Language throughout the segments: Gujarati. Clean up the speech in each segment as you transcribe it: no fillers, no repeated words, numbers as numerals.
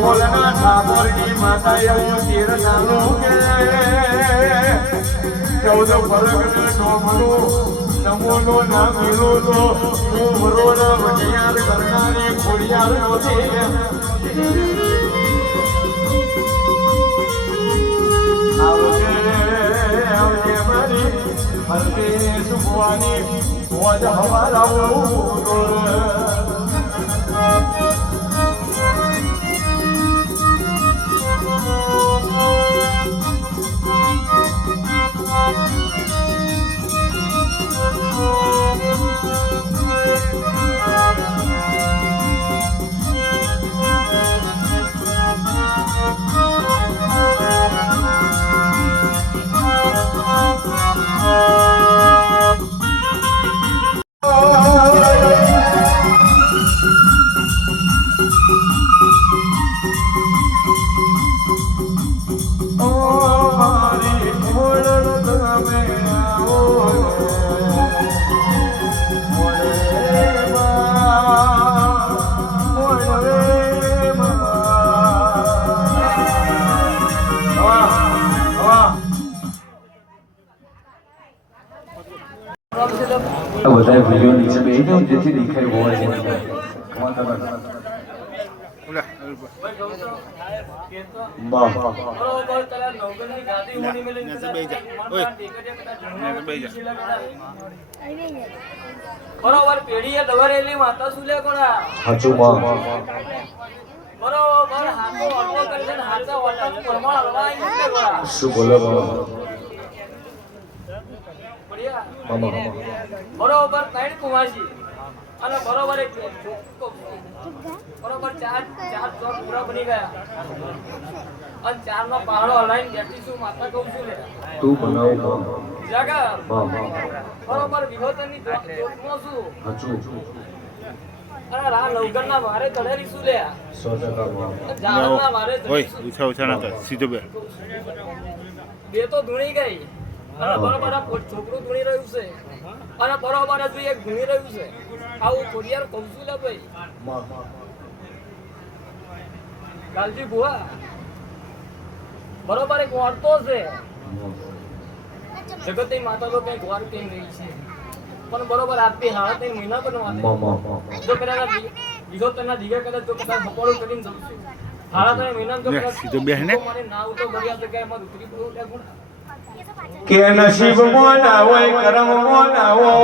મોલના ઠાકોરની માતા એવું તીર નાનું કે 14 ફરક નોમનું નમોનો નામ મિલો તો હું વરોડ વટિયાર કરનારી ખોડિયાર નોતી આવજે મારી હરતી સુખવાની મોજ હવાલાવું બધા વિડીયો નીચે બેસી જાઓ જેથી દેખાય હોવા જેવું બરોબર પેઢીએ દવરેલી માતા સુલે કોણા સાચું માં બરોબર હાથો ઓટો કરીને હાથે ઓટો પરમાણ હલવાઈ નીકળે કોણા શું બોલે બરોબર 3 કુવાસી અને બરોબર એક બરોબર ચાર ચોક પૂરા બની ગયા અને 4 નો પહાડો હલાઈને બેઠી છું માતા કહું છું લે તું બનાવ જગા બરોબર વિહોતની ચોકમાં છું સાચું અને રા લવગણના વારે ચડેલી છું લે 100% જાળના વારે ઓય ઉછા ના કર સીધો બે તો ધૂણી ગઈ અને બરોબર આ છોકરું ધૂણી રહ્યું છે અને બરોબર જ એક ધૂણી રહ્યું છે આવું ખોડિયાર કહું છું લે ભાઈ કાલજી બુઆ બરોબર એક વાર્તો છે જગતની માતા તો કઈ વાર કેમ રહી છે પણ બરોબર આપી હાલત ની મહિના પણ વાતે જો પેલા બીજો તના દીગે કદાચ જો કદાચ બપોરું કરીને જઉં છું હાલત ની મહિના જો સીધો બેહને મને ના તો બરિયા જગ્યાએ માં ઉતરી પડ્યો લે ગુણ કે નસીબ મોના હોય કરમ મોના હોય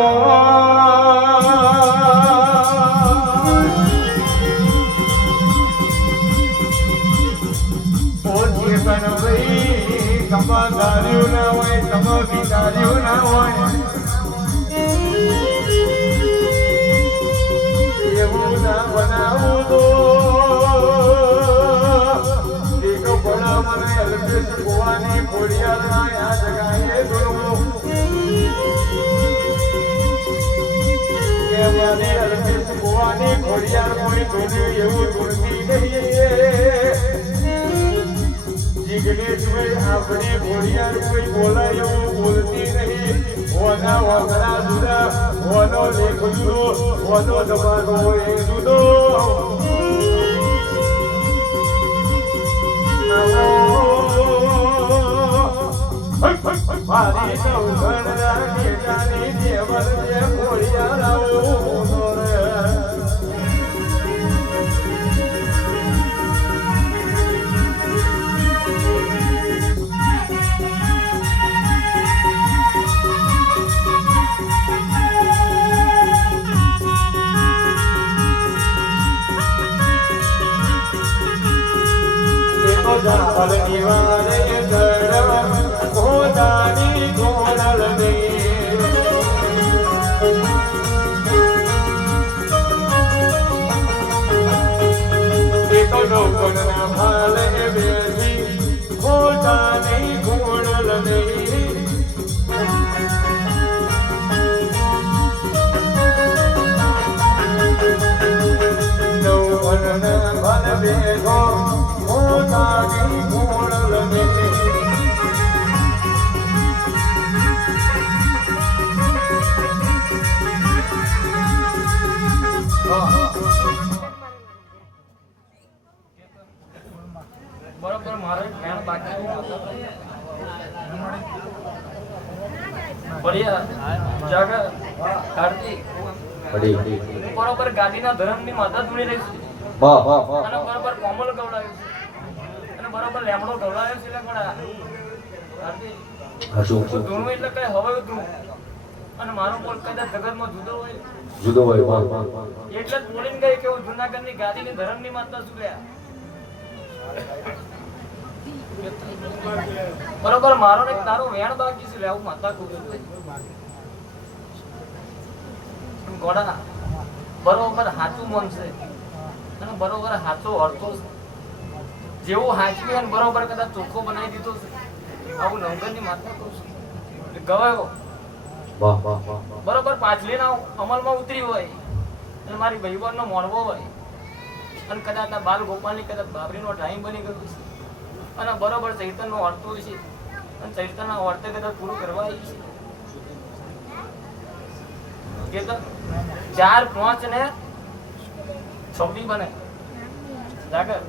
ઓ જીવન ભાઈ કમાધાર્યું ના હોય તમ વિચાર્યું ના હોય એવું ના બનાવું તો એક બડા મને અલ્પેશ ગોવાની ખોડિયારમાં આ જગાએ જોયું કે મારી અલ્પેશ ગોવાની ખોડિયાર કોઈ જોડ્યું એવું જોડતી નહીં જિગ્નેશભાઈ આપણે ખોડિયાર કોઈ બોલાય એવું બોલતી નહીં ઓના વગડા જુદા ઓનો લેખ જુદો ઓનો જમાનો એ જુદો મારી સૌગણ રાની જાની દેવલ જે ખોડિયાર આવું જાવલ નિવારે ગરવ ખોદાની ગોળલ ને એક લોકના ભાલે બેઠી ખોદાની ગોળલ ને નૌવનના ભાલ બેઠો ખોદાની ગોળલ ને બરોબર મારો એક મેણ બાકી બઢિયા જાગર કાર્તિક બડી બરોબર ગાદીના ધર્મની માતા ધૂણી રહી છે વાહ વાહ વાહ અને બરોબર કોમલ ગવડાવ્યું છે અને બરોબર લેમડો ગવડાવ્યો છે એટલે ગોળા કાર્તિક હાજુ ધૂણું એટલે કઈ હવે ધૂણું અને મારો બોલ કદાચ જગતમાં જુદો હોય જુદો હોય વાહ વાહ એટલે જ બોલીને ગઈ કે હું જુનાગઢની ગાદીની ધર્મની માતા છું લ્યા બરોબર મારો ને તારો વેણ બાકી છે લેવું માતા કુકર ગોડા બરોબર હાચું મન છે અને બરોબર હાચો અર્થો છે જેવું હાચવી અને બરોબર કદાચ ચોખ્ખો બનાવી દીધો છે આવું નવગણની માતા કહું છું ગવાયો વાહ વાહ વાહ બરોબર પાછલીના અમલમાં ઉતરી હોય અને મારી ભાઈબંધનો મોણવો હોય અને કદાચ આ બાલ ગોપાલની કદાચ બાબરીનો ટાઈમ બની ગયો છે અને બરોબર ચૈતનનો અર્થો છે અને ચૈતનના અર્થે કદાચ પૂરું કરવા આવી છે કે 4, 5 ને 26 બને જાગર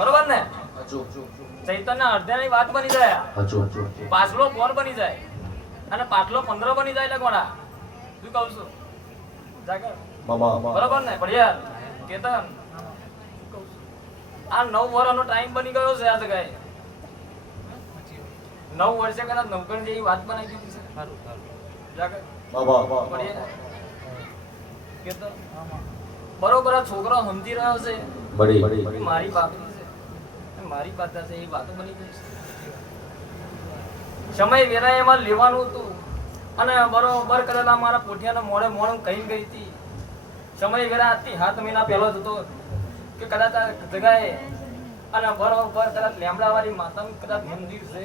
બરોબર ને હાજુ ચૈતનના અડધાની વાત બની જાય હાજુ પાછલો 4 બની જાય અને પાછલો 15 બની જાય એટલે કોણા શું કહું છું જાગર મામા બરોબર ને બઢિયા કેતન આ 9 વર્ષનો ટાઈમ બની ગયો છે આ જગ્યાએ 9 વર્ષે કદાચ નવગણ જેવી વાત બનાવી દીધી છે જાગર બાબા બઢિયા કેતન બરોબર આ છોકરો સમજી રહ્યો છે બડી કે મારી બાપરી છે અને મારી પાતા છે એ વાતો બની ગઈ છે સમય વેરાય એમાં લેવાનું હતું અને બરોબર કદાચ આ મારા પોઠિયાના મોડે મોડું કહી ગઈ હતી સમય વેરા આજથી 7 મહિના પહેલો જ હતો કે કદાચ આ જગાએ અને બરોબર કદાચ લેમડાવાળી માતાનું કદાચ મંદિર છે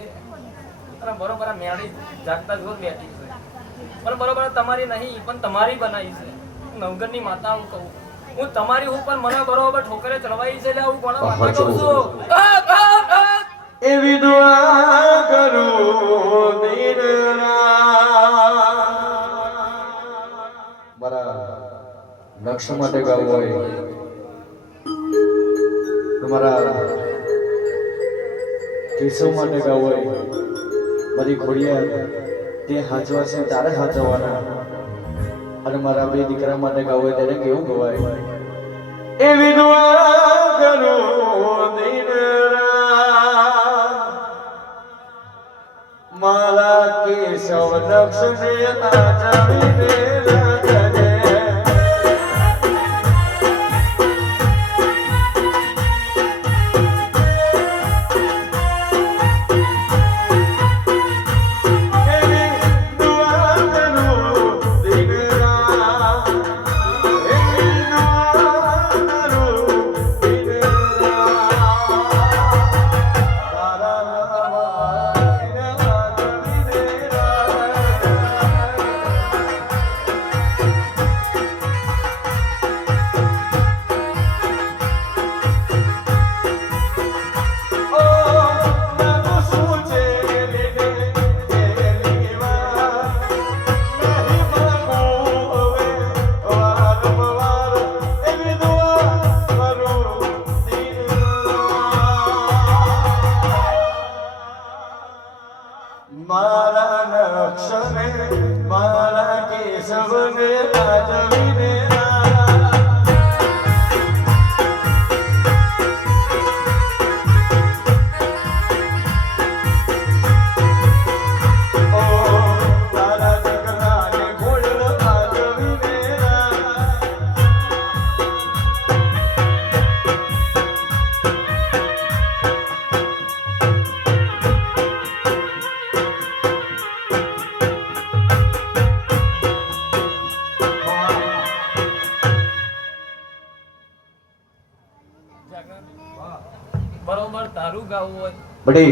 અને બરોબર આ મેળી જાગતા જોર બેઠી છે પણ બરોબર તમારી નહીં પણ તમારી બનાવી છે નવગણની માતા હું કહું હું તમારી હું પણ મને બરોબર ઠોકરે ચડવાઈ છે એટલે આવું કોના વાતો કહું છું એવી દુઆ કરું દિન મારા લક્ષ્ય માટે ગાવું હોય તમારા કેશવ માટે ગાવું હોય મારી ખોડિયા તે હાચવા છે તારે હાચવવાના અને મારા બે દીકરા માટે ગાવું હોય ત્યારે કેવું ગવાય એવી દુઆ કરું દિન મારા કેશવ લક્ષ્મે આચવીને રાખજે મારા નક્ષને મારા કેશવને આચવીને તારા દીકરાને ગોળ આચવીને બરોબર તારું ગાવું હોય બડી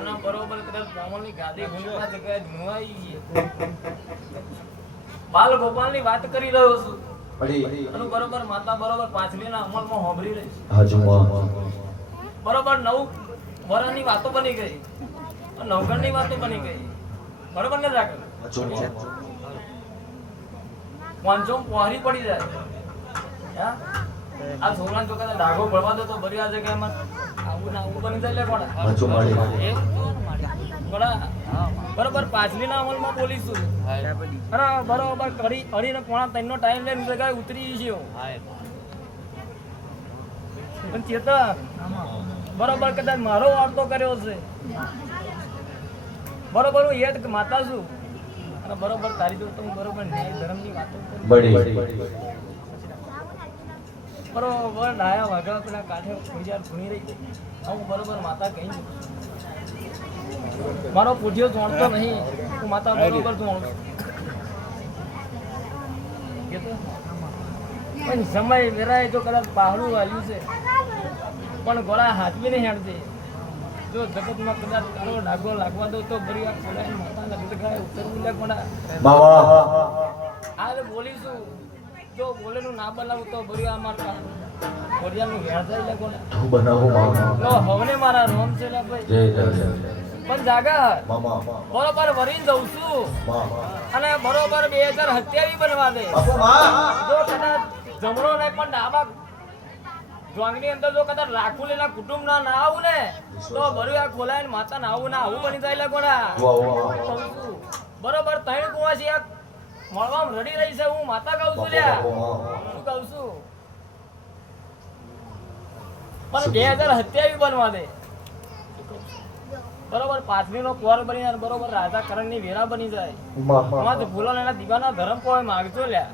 અને બરોબર કદાચ કોમલની ગાદી ગુંજવા જગ્યાએ ધૂણવાઈ બાલ ગોપાલની વાત કરી રહ્યો છું બડી અને બરોબર માતા બરોબર પાછલીના અમલમાં હોંભરી રહી છે હાજુ બરોબર 9 વર્ષની વાતો બની ગઈ અને નવગણની વાતો બની ગઈ બરોબર ને રાખે પાંચમ પહોરી પડી જાય હા આ છોકરાને જો કદાચ ડાઘો ભરવા દો તો ભરી આ જગ્યામાં આવું આવું બની જાય લે ગોળા. મચું માડી ગોળા, બરોબર પાછલીના અમલમાં બોલીશું અને બરોબર અઢીને પોણા 3 નો ટાઈમ લઈને જગ્યાએ ઉતરી છે પણ ચેતન બરોબર કદાચ મારો વાર્તો કર્યો છે બરોબર હું યાદ માતા છું અને બરોબર તારી જોડે તો હું બરોબર ન્યાય ધર્મની વાતો કરું. બડી બરોબર ડાયા વાઘા પેલા કાંઠે ખોડિયાર ભૂણી રહી હું બરોબર માતા કહી દઉં. મારો પૂઠિયો જોણતો નહીં હું માતા બરોબર જોણું છું. પણ સમય વેરાય જો કદાચ પહાડું વાલ્યું છે પણ ગોળા હાથવી નહીં હેણશે. જો જગતમાં કદાચ તારો ડાઘો લાગવા દો તો બરી આ ખોલાય માતા લગત ગાય ઉતરવું લે ગોળા. બાવા આ બોલીશું જો બોલેલું ના બનાવું તો બરી આ મારતા ખોડિયાનું વેણ થાય લે ગોળા. તું બનાવો મામા લો હવને મારા રોમ છે લે ભાઈ જય જય જય પણ જાગા મામા બરોબર વરીને જઉં છું મામા અને બરોબર 2027 બનવા દે. બાપુ માં જો કદાચ જમણો નહીં પણ ડાબા જોંગની અંદર જો કદાચ રાખુલીના કુટુંબ ના આવું ને તો બરું આ ખોલાય માતા ના આવું બની જાય લે ગોળા. વાહ વાહ કહું છું. બરોબર 3 કુવાસી એક મળવામાં રડી રહી છે હું માતા કહું છું લ્યા શું કહું છું પણ 2027 બનવા દે બરોબર પાછલીનો પોર બની જાય બરોબર રાજા કરણની વેરા બની જાય આમાં તો ભૂલો એના દીવાના ધર્મ કોઈ માગજો લ્યા.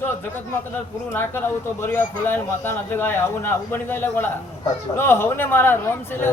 જો જગતમાં કદાચ પૂરું ના કરાવું તો બરિયા ખોલાય માતા ના જગાય આવું ના આવું બની જાય લે ગોળા. લો હવને મારા રોમ છે લે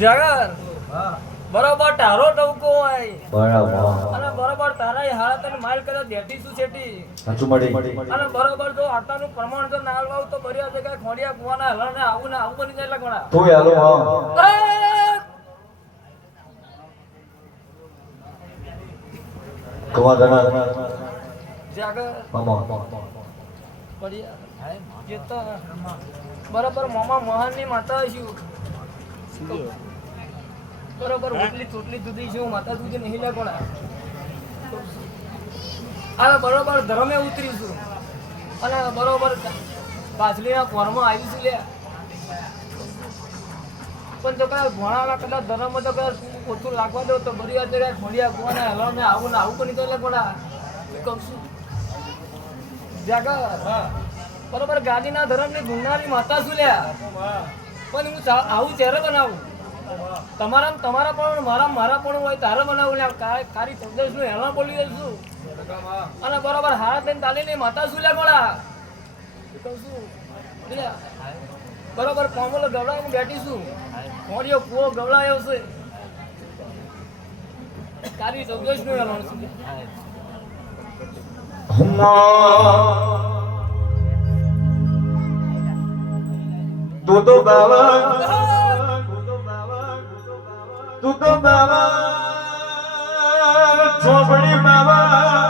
જગર બરોબર તારો ટવકો હોય બરાબર અને બરોબર તારા હાલત અને માલ કરે દેતી શું છેટી સાચું મળી અને બરોબર જો આટાનું પ્રમાણ જો ના આલવાવ તો બરિયા જગ્યાએ ખોડિયા કુવાના હલણ ને આવું બની જાય એટલે ઘણા તું હાલો હા કમા ગણા જાગર મામા બરિયા જે તો બરોબર મામા મોહનની માતા છું બરોબર ઓટલી ચોટલી દૂધી છું માતા દૂધી નહીં લે કોણા હવે બરોબર ધર્મે ઉતરીશું અને બરોબર પાછલીના ફોર્મમાં આવીશું લે પણ તો કદાચ ભણાવા કદાચ ધર્મ તો કદાચ ઓછું લાગવા દો તો બરી અત્યારે ખોડિયા કુવાને હલવા ને આવું ને આવું પણ નીકળે કોણા કહું છું જાગર બરોબર ગાદીના ધર્મની ગુંડાની માતા શું લ્યા પણ હું આવું ત્યારે બનાવું તમારા પણ મારા પણ હોય તારે બનાવું લ્યા કારી ચૌદશ નું હેલા બોલી દઈશું અને બરોબર હાથ લઈને તાલીને માતા શું લ્યા ગોળા કહું છું બરોબર કોમલો ગવડાવીને બેઠીશું મોડિયો કુવો ગવડાયો છે કારી ચૌદશ નું હેલા શું તું તો બાવા ચોપડી બાવા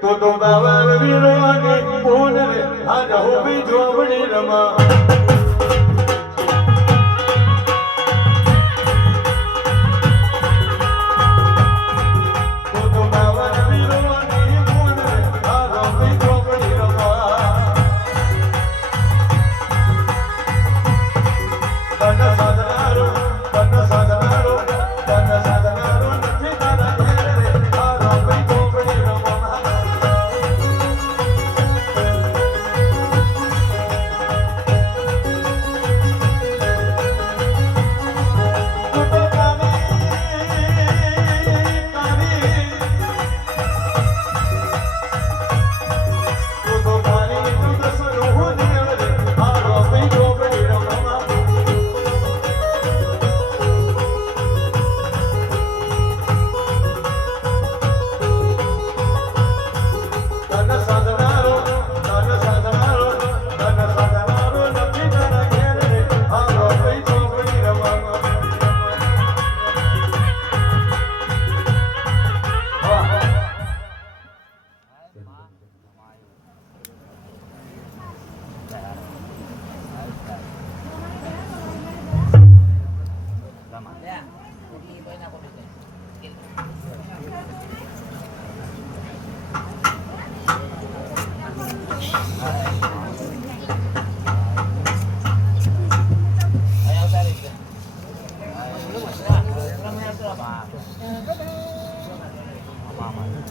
તું તો બાવા વીરો અને પૂન રે આ હોબી ચોપડી રમા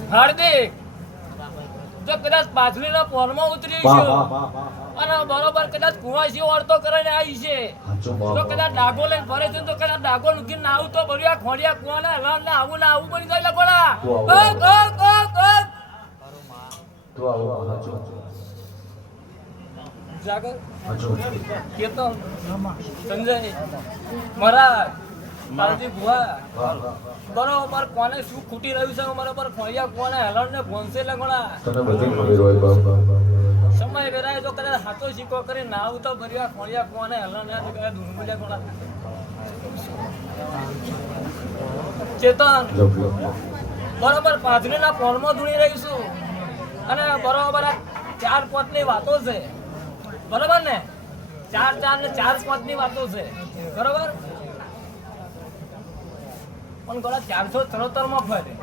હાર્દિક જો કદાચ પાછલીના પોરમાં ઉતરી છે અને બરોબર કદાચ કુવાસી ઓરતો કરીને આવી છે તો કદાચ ડાગો લઈને ફરે છે તો કદાચ ડાગો નુકીને ના આવું તો બરિયા ખોડિયા કુવાના હલાવ ને આવું બની જાય લગોડા જાગર કેતન સંજય મહારાજ કાલજી ભુવા બરોબર કોને શું ખૂટી રહ્યું છે બરોબર ખોડિયા કોને હલણ ને ભોંસે લગોડા તને બધી ખબર હોય બાબા સમય વેરાય તો કદાચ હાથો શીખો કરી ના આવું તો બરિયા ખોડિયા કોને હલણ ને કદાચ ધૂળમુલ્યા ગોળા ચેતન બરોબર પાથરીના પોળમાં ધૂણી રહીશું અને બરોબર આ 4-5 ની વાતો છે બરોબર ને 4-4 ને 4-5 ની વાતો છે બરોબર પણ ગોળા 473 માં ફરે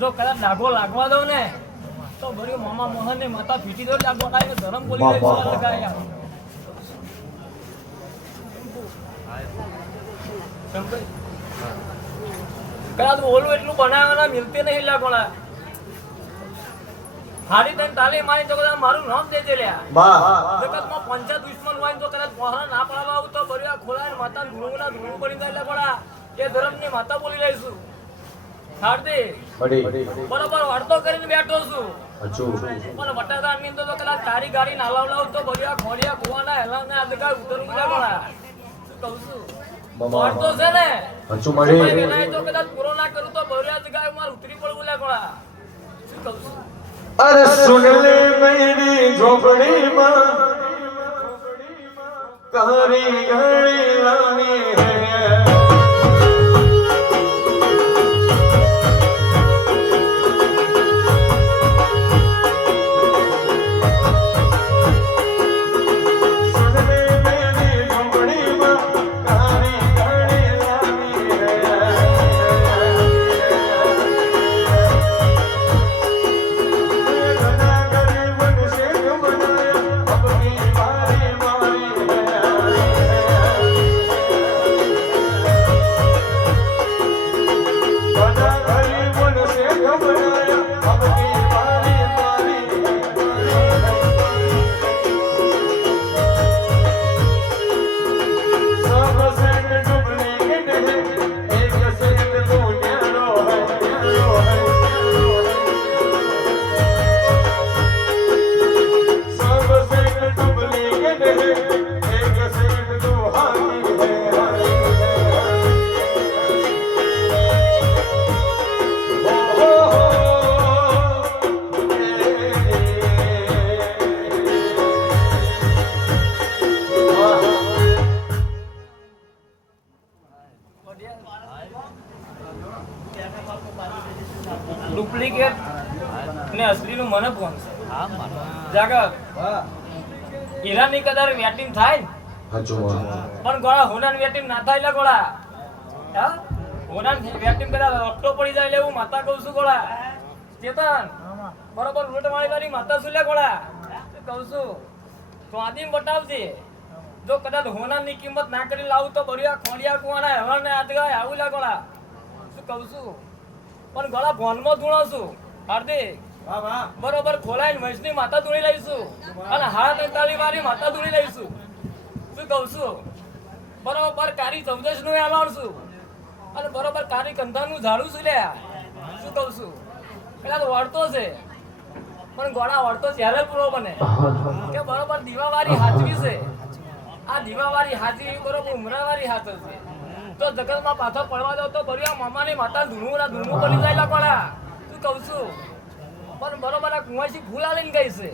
જો કદાચ ડાઘો લાગવા દો ને તો બરી મામા મોહન ની માતા ફીટી દો ડાઘો કાય ધરમ બોલી રહી છે લગાયા કદાચ ઓલું એટલું બનાવવાના મિલતે નહીં લાગોણા હારી તને તાલી મારી તો કદાચ મારું નામ દેજે લ્યા જગતમાં પંચા દુશ્મન હોય તો કદાચ પહાડ ના પડાવા આવું તો બરિયા ખોલાય માતા ધૂળુના ધૂળું પડી જાય લાગોણા એ ધર્મની માતા બોલી લઈશું હાર્દિક બરોબર વાર્તો કરીને બેઠો છું પણ વટાદાર ની તો કદાચ તારી ગાડી ના લાવ તો બરિયા ખોડિયા કુવાના હેલા ને આ જગ્યા ઉતરવું લાગોણા કહું છું મામા. વાળતો છે ને હજુ મળી. સમય વિનાય તો કદાચ પૂરો ના કરું તો ભર્યા જગ્યાએ મારે ઉતરી પડવું લે કોળા શું કહું છું અરે સુન લે મેરી ઝોપડીમાં કહરી ઘણી લાની હે ડુપ્લિકેટ ને અસલીનું મને ફોન છે જાગર હીરાની કદર વેટિંગ થાય ને, હજુ મળી. પણ ગોળા હોનાની વેટિંગ ના થાય લે ગોળા હા હોનાની વેટિંગ કદાચ રખતો પડી જાય લે હું માતા કહું છું ગોળા ચેતન બરોબર લૂંટ વાળી માતા શું લે ગોળા કહું છું તો આદિમ બતાવજે જો કદાચ હોનાની કિંમત ના કરી લાવું તો બળિયા ખોડિયા કુવાના હવાને આદગાય આવું લે ગોળા શું કહું છું પણ ગોળા ફોનમાં ધૂણો છું હાર્દિક બરોબર ખોલાઈને મહેશની માતા ધૂણી લઈશું અને 48 વાળી માતા ધૂણી લઈશું શું કહું છું બરોબર કારી 14 નું એલાણ છું અને બરોબર કારી કંધાનું ઝાડું છું લે શું કહું છું પેલા તો વળતો છે પણ ગોળા વળતો ત્યારે પૂરો બને કે બરોબર દીવાવાળી હાજરી છે આ દીવાવાળી હાજરી બરોબર ઉમરાવાળી હાજર છે તો જગતમાં પાછો પડવા દો તો બરિયા મામાની માતા ધૂણું બની જાય ગોળા શું કહું છું પણ બરોબર આ કુંવાસી ફૂલ આલીને ગઈ છે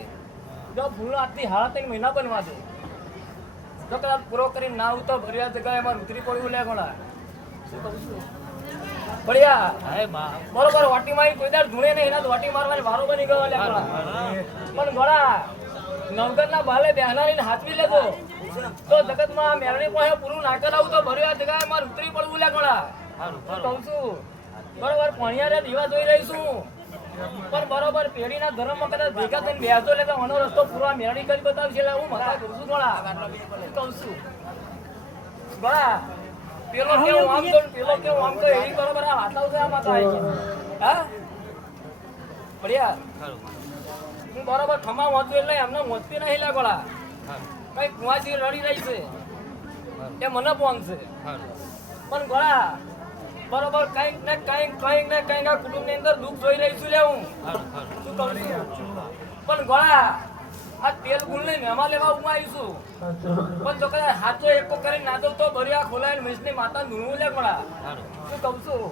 જો ફૂલ આટલી 3 મહિના બનવા દે જો કદાચ પૂરો કરીને ના આવું તો ભર્યા જગ્યાએ અમારે ઉતરી પડવું લે ગોળા શું કહું છું બળિયા બરોબર વાટીમાં કોઈ દાડ ધૂણે નહીં એના વાટી મારવાની વારો બની ગયો લે ગોળા પણ ગોળા નવગરના ભાલે બેહનારીને હાથવી લેજો તો જગતમાં મેરણી પાસે પૂરું ના કરાવું તો ભર્યા જગ્યાએ અમારે ઉતરી પડવું લે ગોળા શું કહું છું બરોબર પણિયારે દીવા જોઈ રહીશું પણ બરોબર પેઢીના ધર્મમાં કદાચ ભેગા થઈને બેસજો એટલે આનો રસ્તો પૂરા મેરણી કરી બતાવશે એટલે હું માતા કરું છું ગોળા કહું છું ગોળા પેલો કેવું આમ તો પેલો કેવું આમ તો એવી બરોબર આ વાતાવ છે આ માતા આવી ગયા હા બળિયા હું બરોબર ખમા વાંચું એટલે એમને મોચતી નહીં લે ગોળા કઈ કુવાસી રડી રહી છે એ મને ફોન છે પણ ગોળા બરોબર કઈક ને કઈક આ કુટુંબની અંદર દુઃખ જોઈ રહી છું લે હું શું કહું છું પણ ગોળા આ તેલ ગુલને મેમાં લેવા ઉમા આવીશું પણ જો કદાચ હાથો એકો કરીને ના દઉં તો ભર્યા ખોલાઈને મહેશની માતા ધૂણવું લે ગોળા શું કહું છું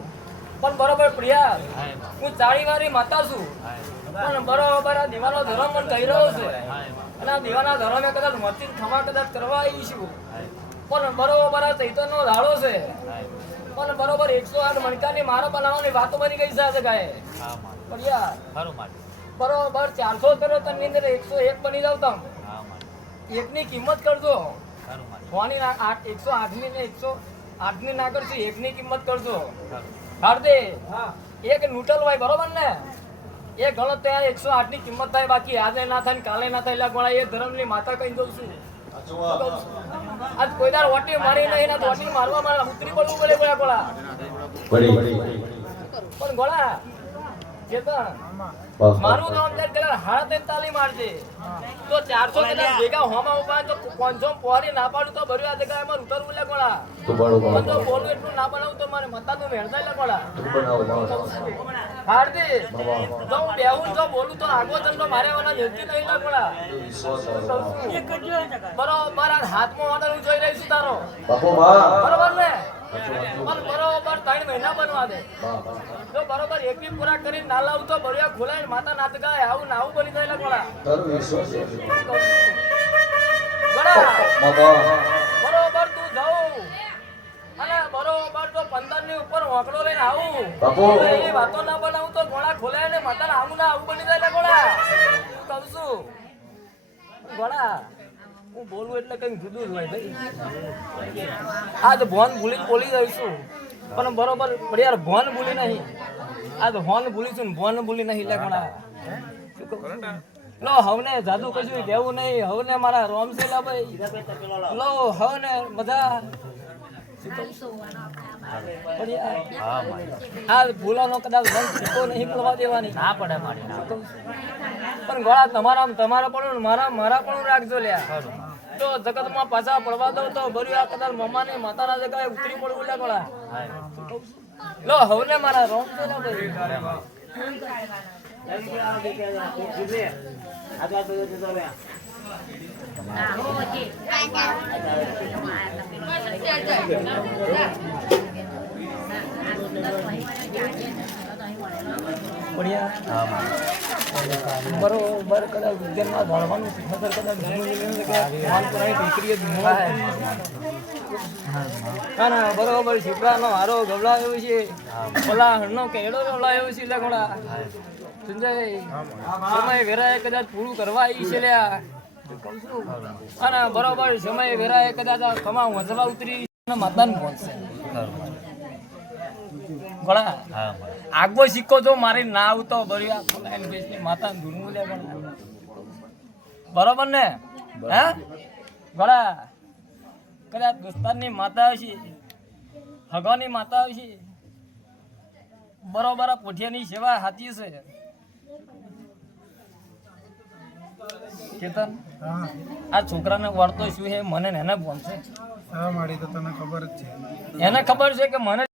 પણ બરોબર પ્રિયા હું 40 વાળી માતા છું પણ બરોબર આ દીવાનો ધર્મ પણ કહી રહ્યો છે અને આ દીવાના ધર્મે કદાચ મસ્જિદ ખમા કદાચ કરવા આવીશું પણ બરોબર આ ચૈતનનો ધાડો છે પણ બરોબર 108 મણકાની મારો બનાવવાની વાતો બની ગઈ છે આ જગ્યાએ બરોબર 400 કરો તની અંદર 101 બની જાવ તમ એકની કિંમત કરજો 108 ની ને 108 ની ના કરજો એકની કિંમત કરજો હાર્દે એક ન્યુટ્રલ હોય બરોબર ને એ ગણો ત્યાં 108 ની કિંમત થાય બાકી આજે ના થાય કાલે ના થાય એટલે ગોળા એ ધર્મની માતા કહી દઉં છું આજ કોઈ દાર વાટી મારી નહીં ના વાટી મારવા મારા ઉતરી પડવું પડે ગોળા પડી પણ ગોળા મારું નામ છે કદાચ 43 મારજે તો 400 કદાચ ભેગા હોમાં ઉભા તો 500 પોરી ના પાડું તો ભર્યું આ જગ્યાએ મારે ઉતરવું લે ગોળા તું બળો પણ જો બોલું એટલું ના બનાવું તો મારે મતાનું મેળતા લે ગોળા બનાવો હાર્દી જો હું બેહું જો બોલું તો આગો ચંદો મારે વાળા જલ્દી નહીં લે ગોળા બરોબર આ હાથમાં વાળાનું જોઈ રહી છું તારો બાપુ બા બરોબર ને પણ બરોબર 3 મહિના બનવા દે જો બરોબર એક બી પૂરા કરીને ના લાવું તો બળિયા ખોલાય માતા નાત ગાય આવું નાવું બની જાય ગોળા તારો વિશ્વાસ છે ગોળા બાબા બરોબર તું જાઉં અને બરોબર તો 15 ની ઉપર હોકડો લઈને આવું બાપુ. તો એ વાતો ના બનાવું તો ગોળા ખોલાય ને માતા આવું ના આવું બની જાય ગોળા કહું છું ગોળા હું બોલું એટલે કઈ જુદું જ હોય ભાઈ આજ ભોન ભૂલી બોલી જઈશું પણ બરોબર પણ યાર ભોન ભૂલી નહીં આજ હોન ભૂલીશું ને ભોન ભૂલી નહીં લે ગોળા લો હવને જાદુ કશું કેવું નહીં હવને મારા રોમ છે લા ભાઈ લો હવને બધા આ ભૂલાનો કદાચ રંગ છૂટો નહીં પડવા દેવાની ના પડે મારી પણ ગોળા તમારા પણ મારા પણ રાખજો લ્યા તો જગતમાં પાછા પડવા દો તો ભર્યું આ કદાચ મમ્માની માતાના જગ્યાએ ઉતરી પડવું લે ગોળા લો હવને મારા રોમ છે લા ભાઈ બરોબર કદાચ વિજ્ઞાનમાં ભણવાનું શીખર કદાચ દીકરીએ બરોબર શીખવાનો હારો ગવડાવ્યો છે પેલા હણનો કેળો ગવડાવ્યો છે લગડા સંજય સમય વેરાએ કદાચ પૂરું કરવા આવી છે લ્યા અને બરોબર સમય વેરાએ કદાચ કમા વંચવા ઉતરી માતાને પહોંચશે ગોળા આગો સિક્કો જો મારી ના આવતો બળિયા ખોલાઈને બેસની માતાને ધૂણવું લે ગોળા બરોબર ને હે ગોળા કદાચ દોસ્તારની માતા હશે હગાની માતા હશે બરોબર આ પોઠિયાની સેવા હાથી છે કેતન આ છોકરાને વળતો શું હે મને ને એને બોલશે હા મારી તો તને ખબર જ છે એને ખબર છે કે મને